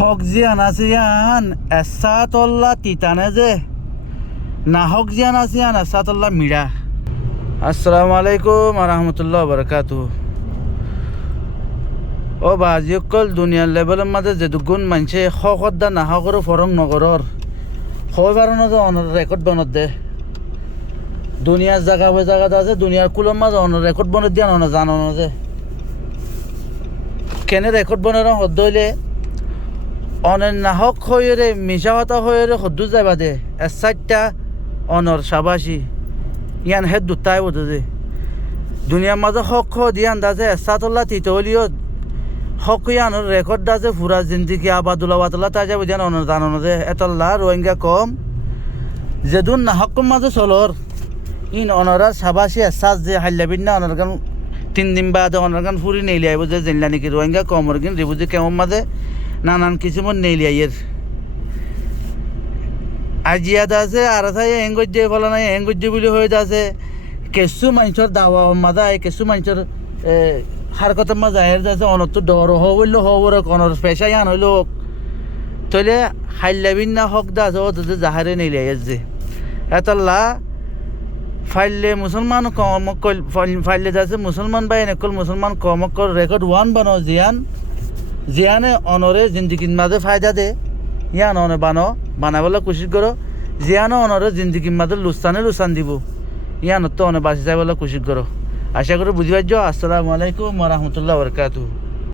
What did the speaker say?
হক জিয়ান আছে ইয়ান এসাতল্লা তিতানে যে না হক জিয়ান আছে ইয়ান এসাতল্লা মিড়া। আসসালামু আলাইকুম রহমতুল্লাহ বরকাতু। ও বাজিকল দুনিয়ার লেভেলের মাঝে যে দুগুণ মানছে হকদ্দা না হকর ফরং নগরর হইবার অনর রেকর্ড বনত দে দুনিয়ার জায়গা হয়ে জায়গাতে আছে দুনিয়ার কুলের মাঝে অনর রেকর্ড বনত দিয়া না জানো না যে কেনে রেকর্ড বনের হদ্দ হইলে অনের নাহক হয়ে মিশা হতা হয়ে হদ্দু যাবা দে এসাইটটা অনর সাবাসী ইয়ান হেদ দুটাই বোধ যে দুনিয়ার মাঝে হক দিয়ে আন্দাজে এসাতল্লা তিতলিও হক ইয়ানোর রেকর্ড দাজে ফুরা জিন্দিগি আবাদুল্লা বাতুল্লা তাই যাবো যেন অনর জানো না যে এতল্লা রোহিঙ্গা কম যেদুন নাহকম মাঝে চলর ইন অনরার সাবাসী এসাজ যে হাল্লাবিন না অনর গান 3 দিন বাদে অনর গান ফুরি নেইলি আইব যে জেনলা নাকি রোহিঙ্গা কমর কিন রিবুজি কেমন মাঝে নানান কিছু মন নেইলি আইয়ের আজিয়াদ আছে আর থাই এঙ্গজ্য বলা নাই এঙ্গজ্য বলে হয়ে আছে কিছু মানুষের দাওয়া মাঝে আয় কিছু মানুষের হারকতের মাঝে আয়ের যাচ্ছে অনত ডর হইল হবর অনর পেশাই আন হইল তইলে হাইলাবিন না হক দা ও যে জাহারে নেইলি আইয়ের যে এতল্লা ফাইলে মুসলমান কম ফাইলে যাচ্ছে মুসলমান বাই নকল মুসলমান কম রেকর্ড 1 বানো জিয়ানে অনরে জিন্দিগির মাঝে ফায়দা দে ইয়ান অনে বানাবলে কোশিশ করো জিয়ানো অনরে জিন্দিগির মাঝে লুসান দিব ইয়ান তো অনে বাঁচি যাই বলে কোশিশ করো। আশা করি বুঝি পারছ। আসসালামু আলাইকুম রহমতুল্লাহ বরকাতু।